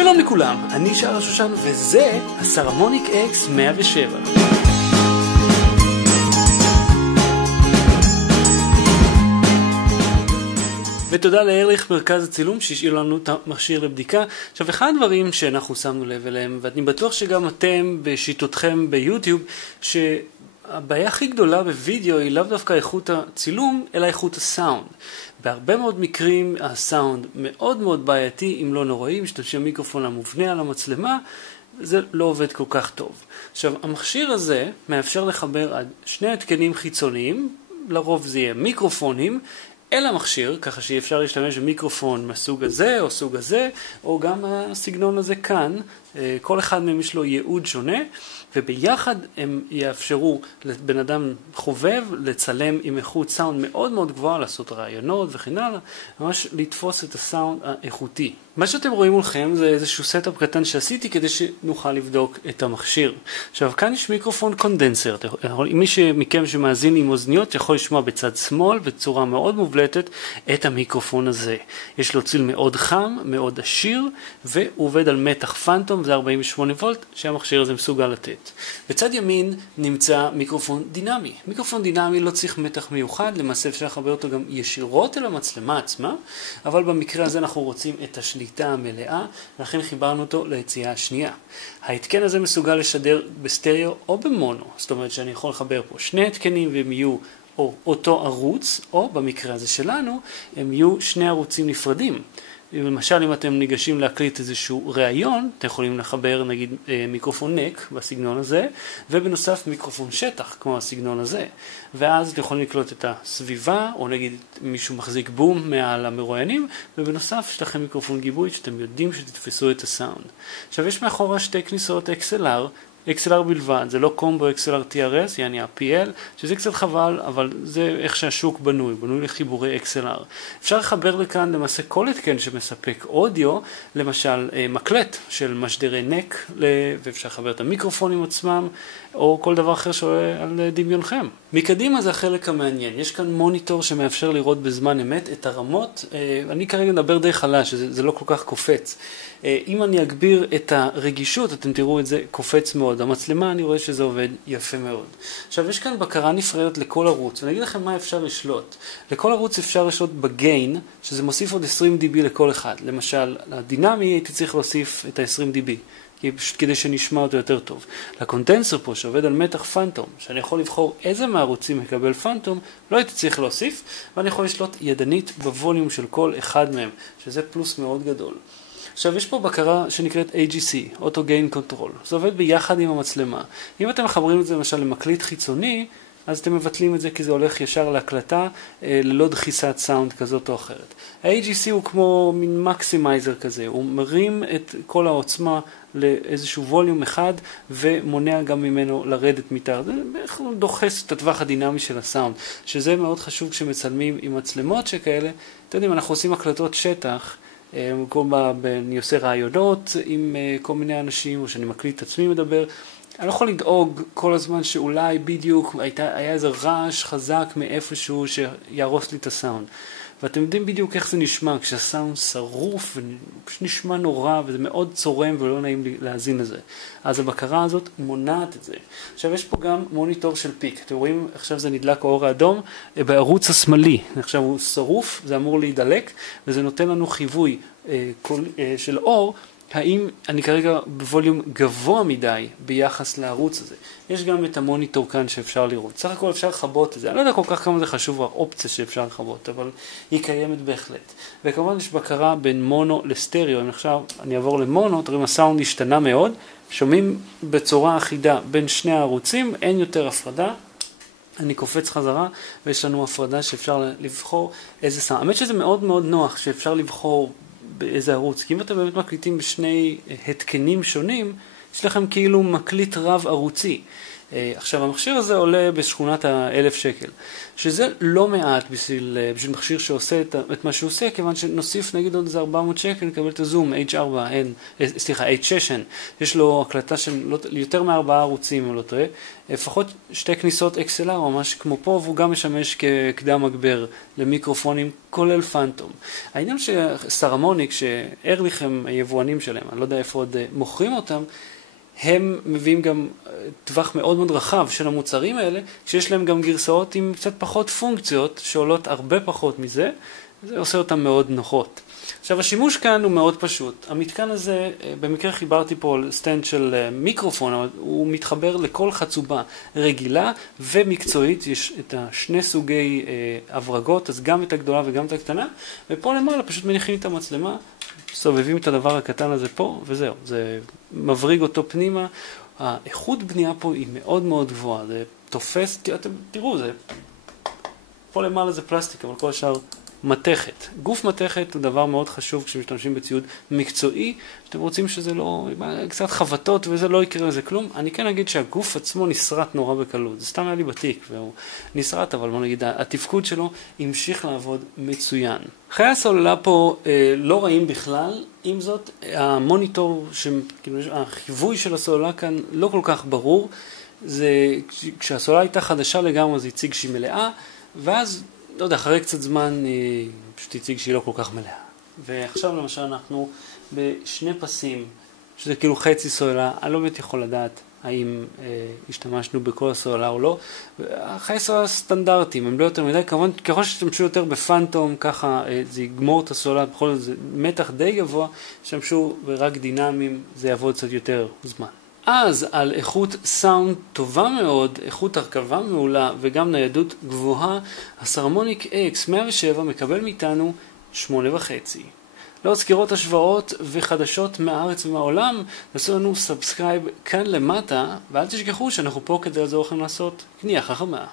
שלום לכולם, אני שער שושן וזה הסרמוניק X 107. ותודה לארליך מרכז הצילום שהשאיר לנו את המכשיר לבדיקה. עכשיו, אחד הדברים שאנחנו שמנו לב אליהם, ואני בטוח שגם אתם בשיטותכם ביוטיוב, שהבעיה הכי גדולה בווידאו היא לאו דווקא איכות הצילום, אלא איכות הסאונד. בהרבה מאוד מקרים הסאונד מאוד מאוד בעייתי, אם לא נוראים, משתמשים מיקרופון המובנה על המצלמה, זה לא עובד כל כך טוב. עכשיו, המכשיר הזה מאפשר לחבר עד שני התקנים חיצוניים, לרוב זה יהיה מיקרופונים, אל המכשיר, ככה שאפשר להשתמש במיקרופון מהסוג הזה או סוג הזה, או גם הסגנון הזה כאן, כל אחד מהם יש לו ייעוד שונה, וביחד הם יאפשרו לבן אדם חובב לצלם עם איכות סאונד מאוד מאוד גבוהה, לעשות רעיונות וכן הלאה, ממש לתפוס את הסאונד האיכותי. מה שאתם רואים מולכם זה איזשהו סטאפ קטן שעשיתי כדי שנוכל לבדוק את המכשיר. עכשיו, כאן יש מיקרופון קונדנסר. מי מכם שמאזין עם אוזניות יכול לשמוע בצד שמאל בצורה מאוד מובלטת את המיקרופון הזה. יש לו ציל מאוד חם, מאוד עשיר, והוא עובד על מתח פנטום, זה 48 וולט, שהמכשיר הזה מסוגל לתת. בצד ימין נמצא מיקרופון דינמי. מיקרופון דינמי לא צריך מתח מיוחד, למעשה אפשר לחבר אותו גם ישירות אל המצלמה עצמה, אבל במקרה הזה אנחנו רוצים את השליטה המלאה, לכן חיברנו אותו ליציאה השנייה. ההתקן הזה מסוגל לשדר בסטריאו או במונו, זאת אומרת שאני יכול לחבר פה שני התקנים והם יהיו או אותו ערוץ, או במקרה הזה שלנו, הם יהיו שני ערוצים נפרדים. למשל, אם אתם ניגשים להקליט איזשהו ראיון, אתם יכולים לחבר נגיד מיקרופון נק בסגנון הזה, ובנוסף מיקרופון שטח כמו הסגנון הזה. ואז אתם יכולים לקלוט את הסביבה, או נגיד מישהו מחזיק בום מעל המרואיינים, ובנוסף יש לכם מיקרופון גיבוי שאתם יודעים שתתפסו את הסאונד. עכשיו, יש מאחורה שתי כניסות XLR, XLR בלבד, זה לא קומבו XLR TRS, יעני ה-PL, שזה קצת חבל, אבל זה איך שהשוק בנוי לחיבורי XLR. אפשר לחבר לכאן למעשה כל התקן שמספק אודיו, למשל מקלט של משדרי נק, ואפשר לחבר את המיקרופונים עצמם, או כל דבר אחר שעולה על דמיונכם. מקדימה זה החלק המעניין, יש כאן מוניטור שמאפשר לראות בזמן אמת את הרמות, אני כרגע מדבר די חלש, זה לא כל כך קופץ. אם אני אגביר את הרגישות, אתם תראו את זה קופץ מאוד. המצלמה אני רואה שזה עובד יפה מאוד. עכשיו, יש כאן בקרה נפרדת לכל ערוץ, ואני אגיד לכם מה אפשר לשלוט. לכל ערוץ אפשר לשלוט בגיין, שזה מוסיף עוד 20 dB לכל אחד. למשל, לדינמי הייתי צריך להוסיף את ה-20 dB, כדי שנשמע אותו יותר טוב. לקונדנסר פה, שעובד על מתח פנטום, שאני יכול לבחור איזה מהערוצים מקבל פנטום, לא הייתי צריך להוסיף, ואני יכול לשלוט ידנית בווליום של כל אחד מהם, שזה פלוס מאוד גדול. עכשיו, יש פה בקרה שנקראת AGC, Auto Gain Control. זה עובד ביחד עם המצלמה. אם אתם מחברים את זה למשל למקליט חיצוני, אז אתם מבטלים את זה כי זה הולך ישר להקלטה ללא דחיסת סאונד כזאת או אחרת. ה-AGC הוא כמו מין מקסימייזר כזה, הוא מרים את כל העוצמה לאיזשהו ווליום אחד ומונע גם ממנו לרדת מתחת. זה בערך דוחס את הטווח הדינמי של הסאונד, שזה מאוד חשוב כשמצלמים עם מצלמות שכאלה. אתם יודעים, אנחנו עושים הקלטות שטח, אני עושה רעיונות עם כל מיני אנשים, או שאני מקליט את עצמי מדבר, אני לא יכול לדאוג כל הזמן שאולי בדיוק היה איזה רעש חזק מאיפשהו שירוס לי את הסאונד. ואתם יודעים בדיוק איך זה נשמע, כשהסאונד שרוף ונשמע נורא, וזה מאוד צורם ולא נעים לי להאזין לזה. אז הבקרה הזאת מונעת את זה. עכשיו יש פה גם מוניטור של פיק. אתם רואים, עכשיו זה נדלק האור האדום, בערוץ השמאלי. עכשיו הוא שרוף, זה אמור להידלק, וזה נותן לנו חיווי של אור, האם אני כרגע בווליום גבוה מדי ביחס לערוץ הזה. יש גם את המוניטור כאן שאפשר לראות. סך הכל אפשר לחבות את זה. אני לא יודע כל כך כמה זה חשוב האופציה שאפשר לחבות, אבל היא קיימת בהחלט. וכמובן יש בקרה בין מונו לסטריאו. אם עכשיו אני אעבור למונו, תראים הסאונד השתנה מאוד. שומעים בצורה אחידה בין שני הערוצים, אין יותר הפרדה. אני קופץ חזרה ויש לנו הפרדה שאפשר לבחור איזה סאונד. האמת שזה מאוד מאוד נוח שאפשר לבחור באיזה ערוץ, כי אם אתם באמת מקליטים בשני התקנים שונים, יש לכם כאילו מקליט רב ערוצי. עכשיו המכשיר הזה עולה בשכונת ה1,000 שקל, שזה לא מעט בשביל מכשיר שעושה את מה שהוא עושה, כיוון שנוסיף נגיד עוד איזה 400 שקל, נקבל את הזום H6N, יש לו הקלטה של יותר מ4 ערוצים אם לא טועה, לפחות 2 כניסות XLR ממש כמו פה, והוא גם משמש כקדם מגבר למיקרופונים כולל פנטום. העניין שסרמוניק, שארליך הם היבואנים שלהם, אני לא יודע איפה עוד מוכרים אותם, הם מביאים גם טווח מאוד מאוד רחב של המוצרים האלה, שיש להם גם גרסאות עם קצת פחות פונקציות, שעולות הרבה פחות מזה, זה עושה אותן מאוד נוחות. עכשיו השימוש כאן הוא מאוד פשוט. המתקן הזה, במקרה חיברתי פה סטנד של מיקרופון, אבל הוא מתחבר לכל חצובה רגילה ומקצועית, יש את שני סוגי הברגות, אז גם את הגדולה וגם את הקטנה, ופה למעלה פשוט מניחים את המצלמה, סובבים את הדבר הקטן הזה פה, וזהו, זה מבריג אותו פנימה. האיכות בנייה פה היא מאוד מאוד גבוהה, זה תופס, תראו, פה למעלה זה פלסטיק, אבל כל השאר מתכת. גוף מתכת הוא דבר מאוד חשוב כשמשתמשים בציוד מקצועי, שאתם רוצים שזה לא, קצת חבטות וזה לא יקרה לזה כלום. אני כן אגיד שהגוף עצמו נשרט נורא בקלות, זה סתם היה לי בתיק והוא נשרט, אבל בוא נגיד, התפקוד שלו המשיך לעבוד מצוין. חיי הסוללה פה לא רעים בכלל, עם זאת המוניטור, החיווי של הסוללה כאן לא כל כך ברור, זה, כשהסוללה הייתה חדשה לגמרי זה הציג שהיא מלאה, ואז לא יודע, אחרי קצת זמן פשוט הציג שהיא לא כל כך מלאה. ועכשיו למשל אנחנו בשני פסים, שזה כאילו חצי סוללה, אני לא באמת יכול לדעת האם השתמשנו בכל הסוללה או לא. חיי סוללה סטנדרטיים, הם לא יותר מדי, כמובן ככל שתמשו יותר בפנטום, ככה זה יגמור את הסוללה, בכל זאת זה מתח די גבוה, שתמשו ורק דינמיים, זה יעבוד קצת יותר זמן. אז על איכות סאונד טובה מאוד, איכות הרכבה מעולה וגם ניידות גבוהה, הסרמוניק AX107 מקבל מאיתנו 8.5. לעוד סקירות השוואות וחדשות מהארץ ומהעולם, תעשו לנו סאבסקרייב כאן למטה, ואל תשכחו שאנחנו פה כדי לעזור לכם לעשות קנייה חכמה.